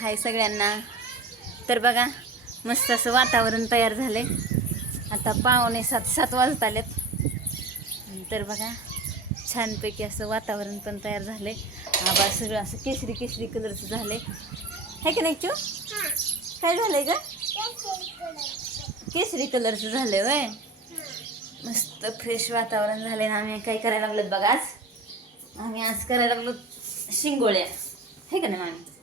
हाय सगळ्यांना. तर बघा मस्त असं वातावरण तयार झाले आता पावणे सात सात वाजत आलेत. तर बघा छानपैकी असं वातावरण पण तयार झाले आबा सगळं असं केसरी केसरी कलरचं झालं आहे की नाही चू? काय झालंय ग? केसरी कलरचं झालंय वय मस्त फ्रेश वातावरण झाले ना आम्ही काय करायला लागलोत बघा आज? आम्ही आज करायला लागलो शिंगोळ्या. हे का नाही मामी?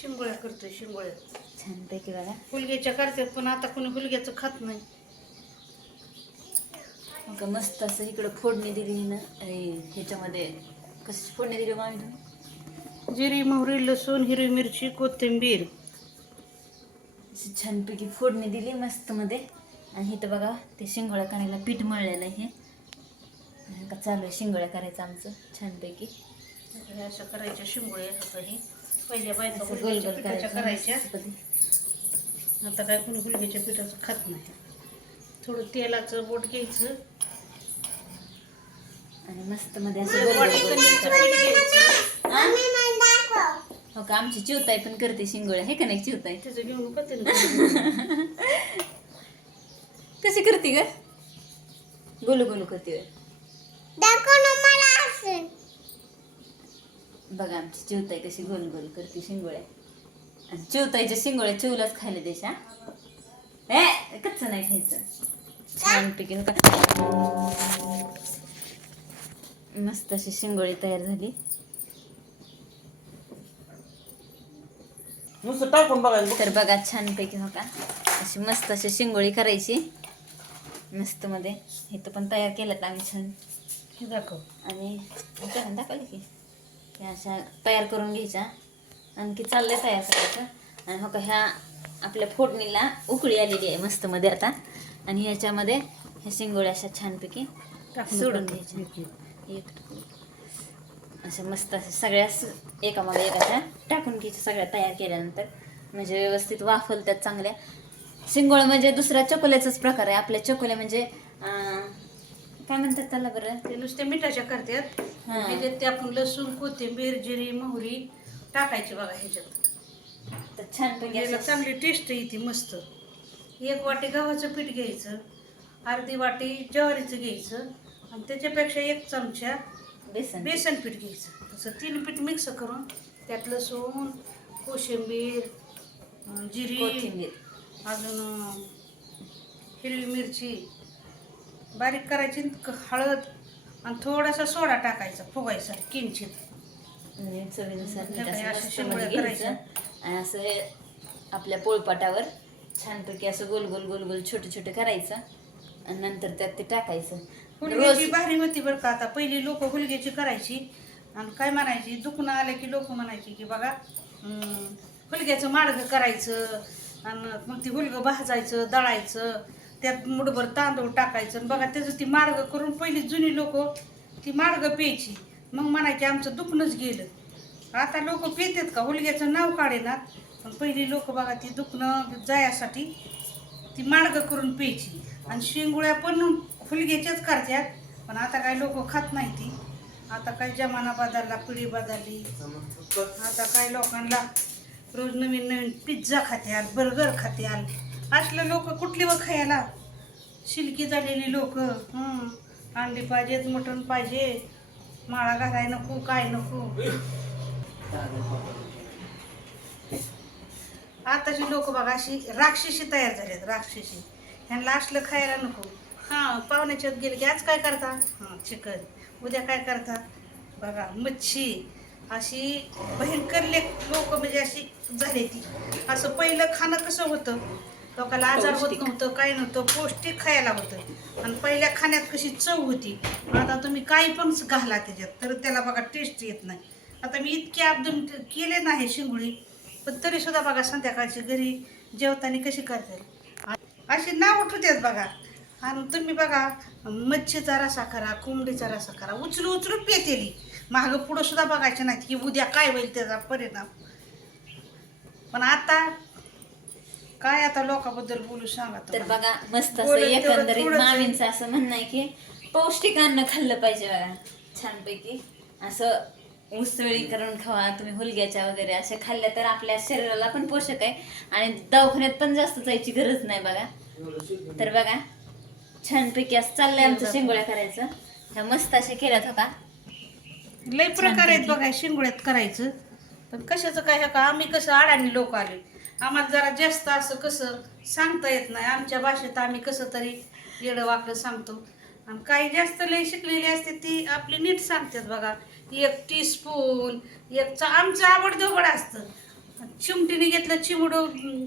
शिंगोळ्या करतोय शिंगोळ्या. छानपैकी बघा. हुलग्याच्या करतात पण आता कोणी हुलग्याचं खात नाही. मग मस्त असं इकडं फोडणी दिली ना ह्याच्यामध्ये कशी फोडणी दिली तुम्ही? जिरी मोहरी लसूण हिरवी मिरची कोथिंबीर. अशी छानपैकी फोडणी दिली मस्त मध्ये आणि इथं बघा ते शिंगोळ्या करायला पीठ मळलेलं आहे. हे आता चालू आहे शिंगोळ्या करायचं आमचं छानपैकी. अशा करायच्या शिंगोळ्या आता हे पहिल्या बायका असं गोल हुलग्याच्या गोल पिठाच्या करायचं करायच्या. आता काय कोणी हुलग्याच्या पिठाचं खात नाही. थोडं तेलाचं बोट घ्यायचं. आणि मस्त मध्ये असं गोल वाटी गोल गोल कणकीचं करायचं. पीठ घ्यायचं हा? का? आमची चिवताई पण करते शिंगोळ्या हे का नाही चिवताई? त्याचं घेऊन करते कशी करते ग? गोलू गोलू करते होय. बघा आमची चिवताई कशी गोल गोल करते शिंगोळ्या. आणि चिवताईच्या शिंगोळ्या चिवलाच खायला देशा ए कच्च नाही खायचं. छान पिकीन मस्त अशी शिंगोळी तयार झाली. नुसतं टाकून बघायला तर बघा छानपैकी हो का? अशी मस्त अशी शिंगोळी करायची. मस्त मध्ये. इथं पण तयार केलं आम्ही छान. हे दाखव. आणि दाखवले की. ह्या अशा तयार करून घ्यायच्या. आणखी चाललंय तयार करायचं. आणि हो का ह्या आपल्या फोडणीला उकळी आलेली आहे मस्त मध्ये आता. आणि ह्याच्यामध्ये ह्या शिंगोळ्या अशा छानपैकी सोडून. घ्यायच्या एक. अशा मस्त अशा सगळ्या स- एकामागे एक अशा टाकून घ्यायच्या सगळ्या तयार केल्यानंतर. म्हणजे व्यवस्थित वाफलतात चांगल्या. शिंगोळ म्हणजे दुसरा चकोल्याचाच प्रकार आहे. आपल्या चकोल्या म्हणजे काय म्हणतात त्याला बरं? ते नुसते मिठाच्या करतात हा. ह्याच्यात ते आपण लसूण कोथिंबीर जिरी मोहरी टाकायची बघा ह्याच्यात. तर छानपैकी याला असं. चांगली टेस्ट येते मस्त. एक वाटी गव्हाचं पीठ घ्यायचं अर्धी वाटी ज्वारीचं घ्यायचं आणि त्याच्यापेक्षा एक चमचा बेसन बेसन पीठ घ्यायचं. असं तीन पीठ मिक्स करून त्यात लसूण कोशिंबीर अं, जिरी कोथिंबीर. अजून अं, हिरवी मिरची बारीक करायची हळद आणि थोडासा सोडा टाकायचा फुगायचा किंचित. आणि असं आपल्या पोळपाटावर छानपैकी असं गोल गोल गोल गोल छोटे छोटे करायचं. आणि नंतर त्यात ते टाकायचं. हुलग्याची भारी होती बरं का. आता पहिली लोक हुलग्याची करायची. आणि काय म्हणायची? दुखणं आलं की लोक म्हणायची की बघा हुलग्याचं माडगं करायचं. आणि मग ती हुलगं भाजायचं दळायचं. त्यात मुठभर तांदूळ टाकायचं आणि बघा त्याचं ती माडगं करून पहिली जुनी लोक ती माडगं प्यायची. मग म्हणायची आमचं दुखणंच गेलं. आता लोक पितात का? हुलग्याचं नाव काढेनात पण पहिली लोक बघा ती दुखणं जायासाठी ती माडगं करून प्यायची. आणि शेंगुळ्या पण फुलग्याच्याच करतात पण आता काय लोक खात नाही ती. आता काय जमाना बदलला पिढी बदलली. आता काय लोकांना रोज नवीन नवीन पिझ्झा खात्याल बर्गर खात्याल. असले लोक कुठली व खायला शिलकी झालेली लोक अंडी पाहिजेच मटण पाहिजे. माळा घालाय नको काय नको. आताची लोक बघा अशी राक्षसी तयार झालेत राक्षसी. ह्यांना असलं खायला नको. हां पाहुण्याच्यात गेले की आज काय करता? हां चिकन. उद्या काय करता? बघा मच्छी. अशी भयंकर लोक म्हणजे अशी झाली ती असं पहिलं खाणं कसं होतं? लोकांना आजार होत. नव्हतं काय नव्हतं पौष्टिक खायला होतं. आणि पहिल्या खाण्यात कशी चव होती. आता तुम्ही काही पण घाला त्याच्यात तर त्याला बघा टेस्ट येत नाही. आता मी इतके अब्दुल केले नाही शिंगुळी पण तरी सुद्धा बघा संध्याकाळची घरी जेवताना कशी करतात. अशी नाव उठवतात बघा. आणि तुम्ही बघा मच्छीचा रसा करा कोंबडीचा रसा करा उचलू उचलू पेतेली. मागं पुढं सुद्धा बघायचं नाही की उद्या काय होईल त्याचा परिणाम. पण आता काय आता लोकांबद्दल बोलू सांगा तर तुम्हाला. बघा मस्त असं बोलत तेवढं एकंदरीत थोडंच आहे. मामींचं असं म्हणणं आहे की पौष्टिक अन्न खाल्लं पाहिजे बघा छानपैकी. असं उसळी करून खावा तुम्ही हुलग्याच्या वगैरे अशा खाल्ल्या तर आपल्या शरीराला पण पोषक आहे आणि दवाखान्यात पण जास्त जायची गरज नाही बघा. तर बघा छानपैकी असं चाललंय आमचं शेंगोळ्या करायचं. ह्या मस्त अशा केल्यात हो का लय प्रकार आहेत बघा शिंगोळ्यात करायचं. पण कशाचं काय ह्या का? आम्ही कसं अडाणी लोक आले. आम्हाला जरा जास्त असं कसं सांगता येत नाही. आमच्या भाषेत आम्ही कसं तरी येडं वाकडं सांगतो. आणि काही जास्त लय शिकलेली असते ती आपली नीट सांगतात बघा. एक टी स्पून एक चा आमचं आवडदोबड असतं. चिमटीने घेतलं चिमडो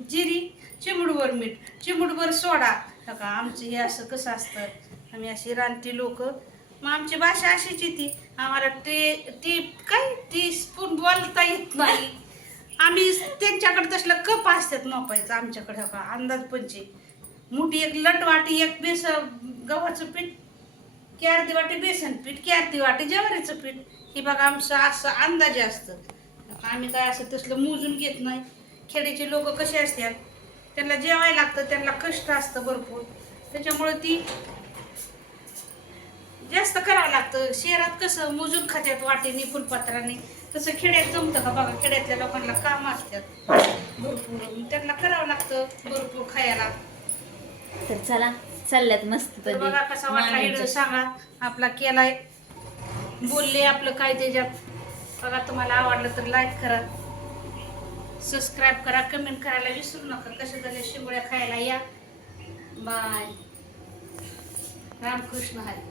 जिरी चिमडूवर मीठ चिमडूवर सोडा. का आमचं हे असं कसं असतं? आम्ही अशी रानटी लोक. मग आमची भाषा अशीच येते आम्हाला टे टी काय टी स्पून बोलता येत नाही. आम्ही त्यांच्याकडे तसलं कप असतात मोपायचं आमच्याकडे का? अंदाज पंचे मोठी एक लट वाटी एक बेस गव्हाचं पीठ की अर्धी वाटी बेसन पीठ की अर्धी वाटी ज्वारीचं पीठ. हे बघा आमचं असं अंदाजे असतं. आम्ही काय असं तसलं मोजून घेत नाही. खेड्याचे लोक कसे असतात? त्यांना जेवायला लागतं त्यांना कष्ट असतं भरपूर. त्याच्यामुळे ती जास्त करावं लागतं. शहरात कसं मोजून खात्यात वाटेने फुलपात्राने. तसं खेड्यात जमतं का बघा? खेड्यातल्या लोकांना काम असतात. भरपूर. मग त्यांना करावं लागतं भरपूर खायला. तर चला चालल्यात मस्त तर बघा कसा वाटला सांगा. आपला केलाय. बोलले आपलं काय त्याच्यात. बघा तुम्हाला आवडलं तर लाईक करा. सबस्क्राईब करा. कमेंट करायला विसरू नका. कशा झाल्या शिंगोळ्या खायला या. बाय रामकृष्ण हरी